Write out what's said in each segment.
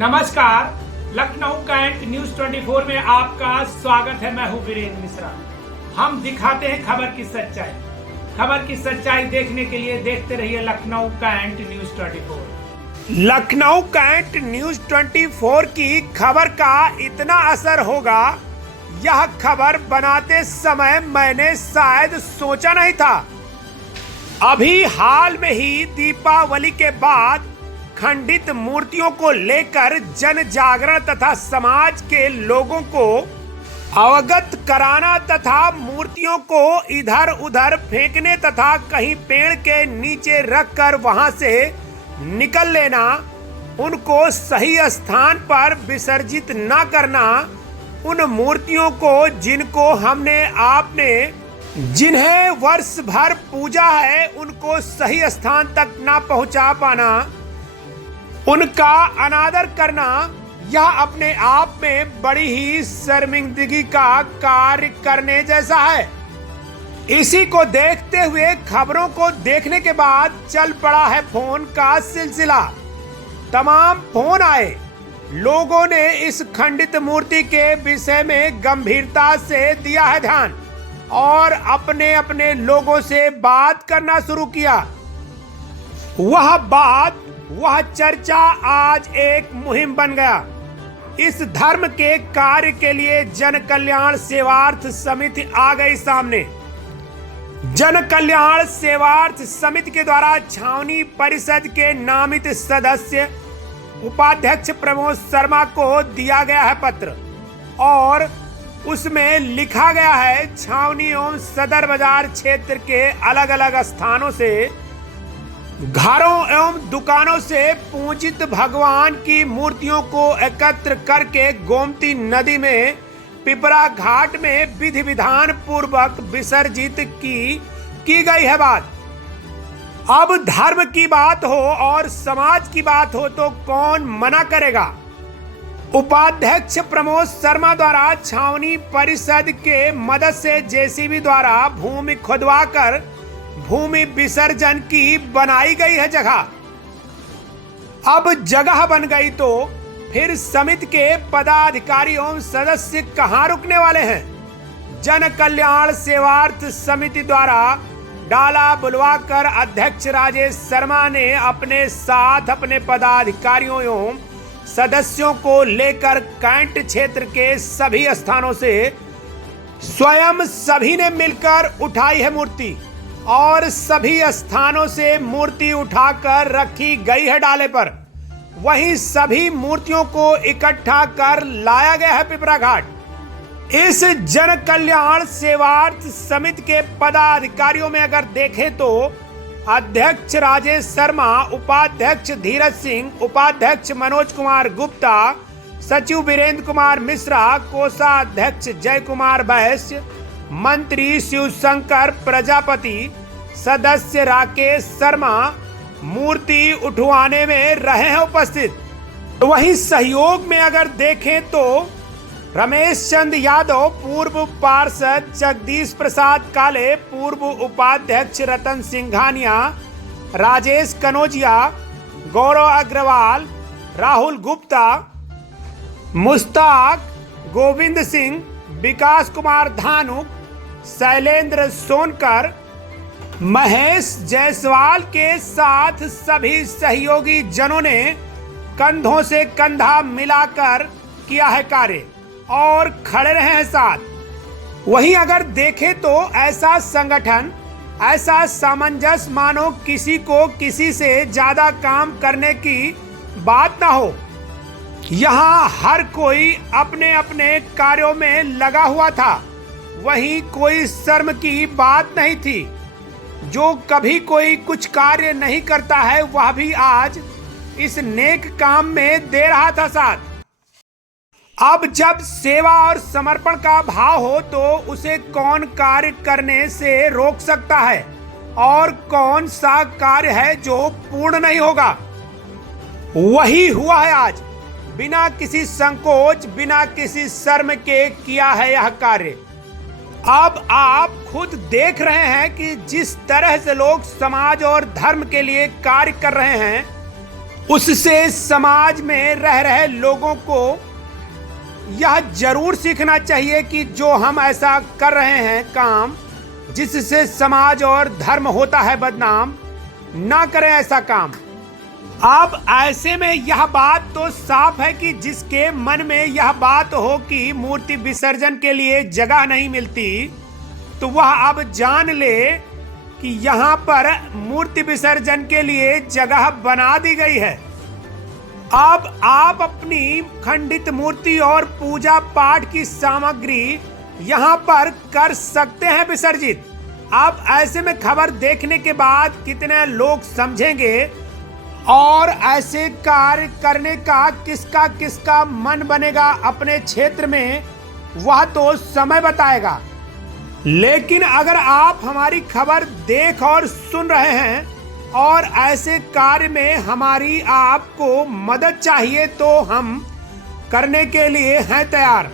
नमस्कार, Lucknow cantt news 24 में आपका स्वागत है। मैं हूं वीरेंद्र मिश्रा। हम दिखाते हैं खबर की सच्चाई। खबर की सच्चाई देखने के लिए देखते रहिए Lucknow cantt news 24। Lucknow cantt news 24 की खबर का इतना असर होगा, यह खबर बनाते समय मैंने शायद सोचा नहीं था। अभी हाल में ही दीपावली के बाद खंडित मूर्तियों को लेकर जन जागरण तथा समाज के लोगों को अवगत कराना तथा मूर्तियों को इधर उधर फेंकने तथा कहीं पेड़ के नीचे रखकर वहां से निकल लेना, उनको सही स्थान पर विसर्जित न करना, उन मूर्तियों को जिन्हें वर्ष भर पूजा है, उनको सही स्थान तक ना पहुंचा पाना, उनका अनादर करना, यह अपने आप में बड़ी ही शर्मिंदगी का कार्य करने जैसा है। इसी को देखते हुए खबरों को देखने के बाद चल पड़ा है फोन का सिलसिला। तमाम फोन आए, लोगों ने इस खंडित मूर्ति के विषय में गंभीरता से दिया है ध्यान और अपने अपने लोगों से बात करना शुरू किया। वह चर्चा आज एक मुहिम बन गया। इस धर्म के कार्य के लिए जन कल्याण सेवार्थ समिति आ गई सामने। जन कल्याण सेवार्थ समिति के द्वारा छावनी परिषद के नामित सदस्य उपाध्यक्ष प्रमोद शर्मा को दिया गया है पत्र और उसमें लिखा गया है, छावनी एवं सदर बाजार क्षेत्र के अलग अलग स्थानों से, घरों एवं दुकानों से पूजित भगवान की मूर्तियों को एकत्र करके गोमती नदी में पिपरा घाट में विधि विधान पूर्वक विसर्जित की गई है बात। अब धर्म की बात हो और समाज की बात हो तो कौन मना करेगा। उपाध्यक्ष प्रमोद शर्मा द्वारा छावनी परिषद के मदद से जेसीबी द्वारा भूमि खुदवाकर भूमि विसर्जन की बनाई गई है जगह। अब जगह बन गई तो फिर समिति के पदाधिकारी एवं सदस्य कहां रुकने वाले हैं। जन कल्याण सेवार्थ समिति द्वारा डाला बुलवाकर अध्यक्ष राजेश शर्मा ने अपने साथ अपने पदाधिकारियों एवं सदस्यों को लेकर कैंट क्षेत्र के सभी स्थानों से स्वयं सभी ने मिलकर उठाई है मूर्ति और सभी स्थानों से मूर्ति उठाकर रखी गई है डाले पर। वहीं सभी मूर्तियों को इकट्ठा कर लाया गया है पिपरा घाट। इस जन कल्याण सेवार्थ समिति के पदाधिकारियों में अगर देखें तो अध्यक्ष राजेश शर्मा, उपाध्यक्ष धीरज सिंह, उपाध्यक्ष मनोज कुमार गुप्ता, सचिव वीरेंद्र कुमार मिश्रा, कोषाध्यक्ष जय कुमार वैश्य, मंत्री शिवशंकर प्रजापति, सदस्य राकेश शर्मा मूर्ति उठवाने में रहे हैं उपस्थित। वहीं सहयोग में अगर देखें तो रमेश चंद यादव, पूर्व पार्षद जगदीश प्रसाद काले, पूर्व उपाध्यक्ष रतन सिंघानिया, राजेश कनौजिया, गौरव अग्रवाल, राहुल गुप्ता, मुश्ताक, गोविंद सिंह, विकास कुमार धानुक, शैलेंद्र सोनकर, महेश जायसवाल के साथ सभी सहयोगी जनों ने कंधों से कंधा मिलाकर किया है कार्य और खड़े रहे हैं साथ। वहीं अगर देखें तो ऐसा संगठन, ऐसा सामंजस्य मानो किसी को किसी से ज्यादा काम करने की बात ना हो। यहाँ हर कोई अपने अपने कार्यों में लगा हुआ था। वहीं कोई शर्म की बात नहीं थी। जो कभी कोई कुछ कार्य नहीं करता है वह भी आज इस नेक काम में दे रहा था साथ। अब जब सेवा और समर्पण का भाव हो तो उसे कौन कार्य करने से रोक सकता है और कौन सा कार्य है जो पूर्ण नहीं होगा। वही हुआ है आज। बिना किसी संकोच, बिना किसी शर्म के किया है यह कार्य। अब आप खुद देख रहे हैं कि जिस तरह से लोग समाज और धर्म के लिए कार्य कर रहे हैं, उससे समाज में रह रहे लोगों को यह जरूर सीखना चाहिए कि जो हम ऐसा कर रहे हैं काम जिससे समाज और धर्म होता है बदनाम, ना करें ऐसा काम। अब ऐसे में यह बात तो साफ है कि जिसके मन में यह बात हो कि मूर्ति विसर्जन के लिए जगह नहीं मिलती, तो वह अब जान ले कि यहाँ पर मूर्ति विसर्जन के लिए जगह बना दी गई है। अब आप अपनी खंडित मूर्ति और पूजा पाठ की सामग्री यहाँ पर कर सकते हैं विसर्जित। अब ऐसे में खबर देखने के बाद कितने लोग समझेंगे और ऐसे कार्य करने का किसका किसका मन बनेगा अपने क्षेत्र में, वह तो समय बताएगा। लेकिन अगर आप हमारी खबर देख और सुन रहे हैं और ऐसे कार्य में हमारी आपको मदद चाहिए तो हम करने के लिए हैं तैयार।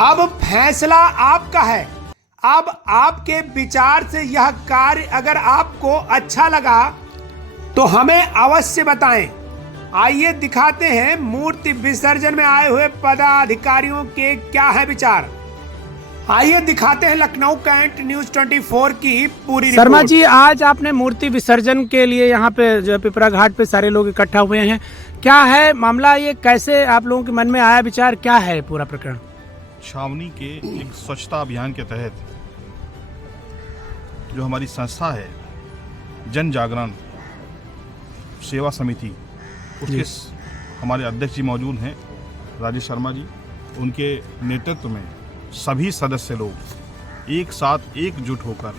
अब फैसला आपका है। अब आपके विचार से यह कार्य अगर आपको अच्छा लगा तो हमें अवश्य बताएं। आइए दिखाते हैं मूर्ति विसर्जन में आए हुए पदाधिकारियों के क्या है विचार। आइए दिखाते हैं लखनऊ कैंट न्यूज़ 24 की पूरी रिपोर्ट। शर्मा जी, आज आपने मूर्ति विसर्जन के लिए यहाँ पे जो पिपरा घाट पे सारे लोग इकट्ठा हुए हैं, क्या है मामला? ये कैसे आप लोगों के मन में आया विचार, क्या है पूरा प्रकरण? छावनी के एक स्वच्छता अभियान के तहत जो हमारी संस्था है जन जागरण सेवा समिति, उसके हमारे अध्यक्ष जी मौजूद हैं राजेश शर्मा जी। उनके नेतृत्व में सभी सदस्य लोग एक साथ एकजुट होकर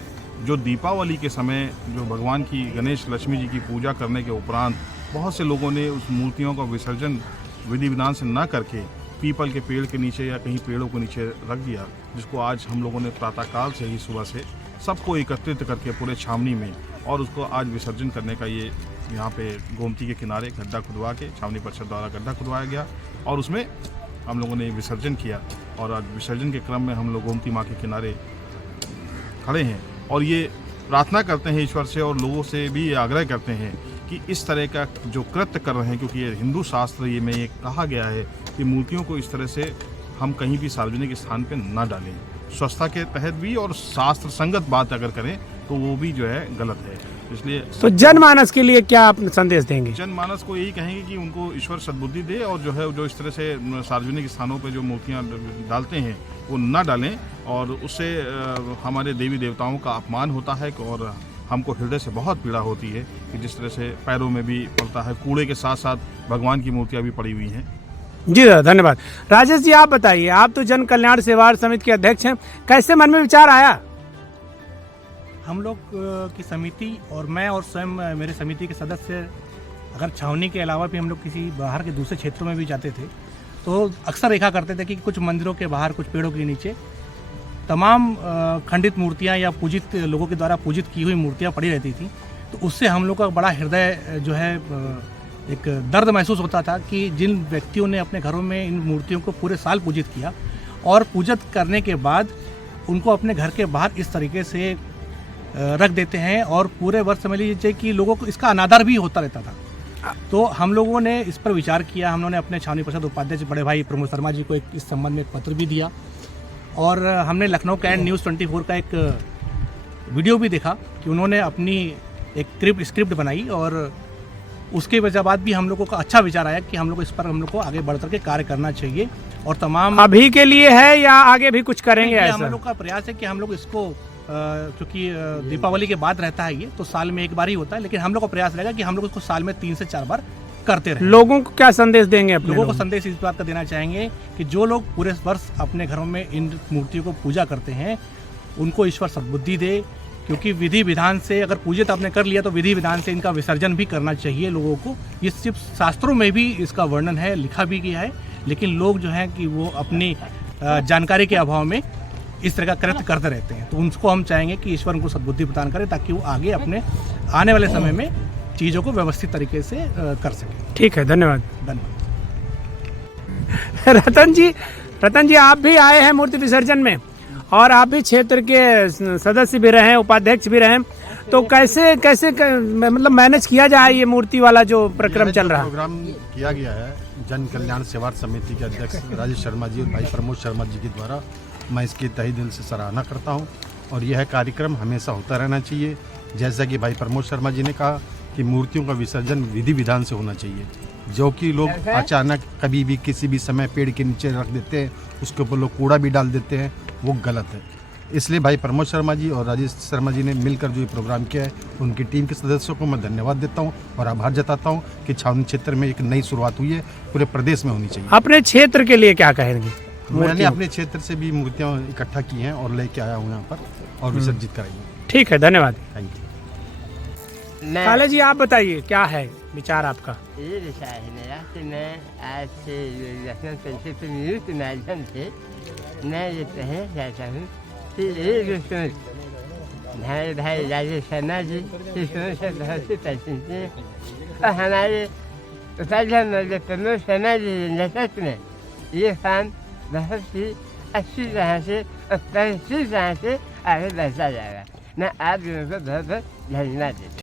जो दीपावली के समय जो भगवान की गणेश लक्ष्मी जी की पूजा करने के उपरांत बहुत से लोगों ने उस मूर्तियों का विसर्जन विधि विधान से न करके पीपल के पेड़ के नीचे या कहीं पेड़ों के नीचे रख दिया, जिसको आज हम लोगों ने प्रातःकाल से ही सुबह से सबको एकत्रित करके पूरे छावनी में और उसको आज विसर्जन करने का ये यहाँ पे गोमती के किनारे गड्ढा खुदवा के छावनी परिषद द्वारा गड्ढा खुदवाया गया और उसमें हम लोगों ने विसर्जन किया। और आज विसर्जन के क्रम में हम लोग गोमती माँ के किनारे खड़े हैं और ये प्रार्थना करते हैं ईश्वर से और लोगों से भी आग्रह करते हैं कि इस तरह का जो कृत्य कर रहे हैं, क्योंकि ये हिंदू शास्त्र ये में ये कहा गया है कि मूर्तियों को इस तरह से हम कहीं भी सार्वजनिक स्थान पर ना डालें, स्वच्छता के तहत भी और शास्त्र संगत बात अगर करें तो वो भी जो है गलत है। इसलिए तो जनमानस के लिए क्या आप संदेश देंगे? जनमानस को यही कहेंगे कि उनको ईश्वर सद्बुद्धि दे और जो है जो इस तरह से सार्वजनिक स्थानों पे जो मूर्तियां डालते हैं वो ना डालें और उससे हमारे देवी देवताओं का अपमान होता है और हमको हृदय से बहुत पीड़ा होती है कि जिस तरह से पैरों में भी पड़ता है, कूड़े के साथ साथ भगवान की मूर्तियाँ भी पड़ी हुई हैं। जी दादा, धन्यवाद। राजेश जी, आप बताइए, आप तो जन कल्याण सेवा समिति के अध्यक्ष हैं, कैसे मन में विचार आया? हम लोग की समिति और मैं और स्वयं मेरे समिति के सदस्य अगर छावनी के अलावा भी हम लोग किसी बाहर के दूसरे क्षेत्रों में भी जाते थे तो अक्सर देखा करते थे कि कुछ मंदिरों के बाहर कुछ पेड़ों के नीचे तमाम खंडित मूर्तियां या पूजित लोगों के द्वारा पूजित की हुई मूर्तियां पड़ी रहती थी। तो उससे हम लोग का बड़ा हृदय जो है एक दर्द महसूस होता था कि जिन व्यक्तियों ने अपने घरों में इन मूर्तियों को पूरे साल पूजित किया और पूजित करने के बाद उनको अपने घर के बाहर इस तरीके से रख देते हैं और पूरे वर्ष समझ लीजिए कि लोगों को इसका अनादर भी होता रहता था। तो हम लोगों ने इस पर विचार किया। हम लोगों ने अपने छावनी परिषद उपाध्यक्ष बड़े भाई प्रमोद शर्मा जी को इस संबंध में एक पत्र भी दिया और हमने लखनऊ कैंट न्यूज़ 24 का एक वीडियो भी देखा कि उन्होंने अपनी एक स्क्रिप्ट बनाई और उसके वजह बाद भी हम लोगों का अच्छा विचार आया कि हम लोग इस पर हम लोग को आगे बढ़ करके कार्य करना चाहिए और तमाम अभी के लिए है या आगे भी कुछ करेंगे? हम लोग का प्रयास है कि हम लोग इसको क्योंकि दीपावली के बाद रहता है ये तो साल में एक बार ही होता है, लेकिन हम लोग का प्रयास रहेगा कि हम लोग इसको साल में 3 से 4 बार करते रहें। लोगों को क्या संदेश देंगे? अपने लोगों को संदेश इस बात का देना चाहेंगे कि जो लोग पूरे वर्ष अपने घरों में इन मूर्तियों को पूजा करते हैं उनको ईश्वर सद्बुद्धि दे, क्योंकि विधि विधान से अगर पूजित आपने कर लिया तो विधि विधान से इनका विसर्जन भी करना चाहिए लोगों को। ये सिर्फ शास्त्रों में भी इसका वर्णन है, लिखा भी गया है, लेकिन लोग जो हैं कि वो अपनी जानकारी के अभाव में इस तरह का कृत्य करते रहते हैं। तो उनको हम चाहेंगे कि ईश्वर उनको सद्बुद्धि प्रदान करे ताकि वो आगे अपने आने वाले समय में चीज़ों को व्यवस्थित तरीके से कर सकें। ठीक है, धन्यवाद। धन्यवाद। रतन जी, आप भी आए हैं मूर्ति विसर्जन में और आप भी क्षेत्र के सदस्य भी रहे, उपाध्यक्ष भी रहे, तो कैसे कैसे मतलब मैनेज किया जाए ये मूर्ति वाला जो प्रक्रम चल रहा है? प्रोग्राम किया गया है जन कल्याण सेवार्थ समिति के अध्यक्ष राजेश शर्मा जी और भाई प्रमोद शर्मा जी के द्वारा, मैं इसकी तहे दिल से सराहना करता हूं और यह कार्यक्रम हमेशा होता रहना चाहिए। जैसा कि भाई प्रमोद शर्मा जी ने कहा कि मूर्तियों का विसर्जन विधि विधान से होना चाहिए, जो कि लोग अचानक कभी भी किसी भी समय पेड़ के नीचे रख देते हैं, उसके ऊपर लोग कूड़ा भी डाल देते हैं, वो गलत है। इसलिए भाई प्रमोद शर्मा जी और राजेश शर्मा जी ने मिलकर जो ये प्रोग्राम किया है, उनकी टीम के सदस्यों को मैं धन्यवाद देता हूं और आभार जताता हूं कि छावनी क्षेत्र में एक नई शुरुआत हुई है, पूरे प्रदेश में होनी चाहिए। अपने क्षेत्र के लिए क्या कहेंगे? मैंने अपने क्षेत्र से भी मूर्तियाँ इकट्ठा की हैं और लेके आया हूँ यहाँ पर और विसर्जित कराई। ठीक है, धन्यवाद। Thank you. काले जी, आप बताइए क्या है विचार आपका? ये विचार है मेरा कि मैं आज से लखनऊ संक्षिप्त न्यूज़ के माध्यम से मैं ये कहना चाहता हूँ कि ये जो सोच हमारे भाई राजेश शर्मा जी की सोच से बहुत ही प्रसन्न है और हमारे उपाध्याय प्रमोद शर्मा जी नेतृत्व में ये काम बहुत ही अच्छी तरह से और प्रभावशाली तरह से आगे बढ़ता जाएगा। मैं आप लोगों को बहुत बहुत धन्यवाद देता हूँ।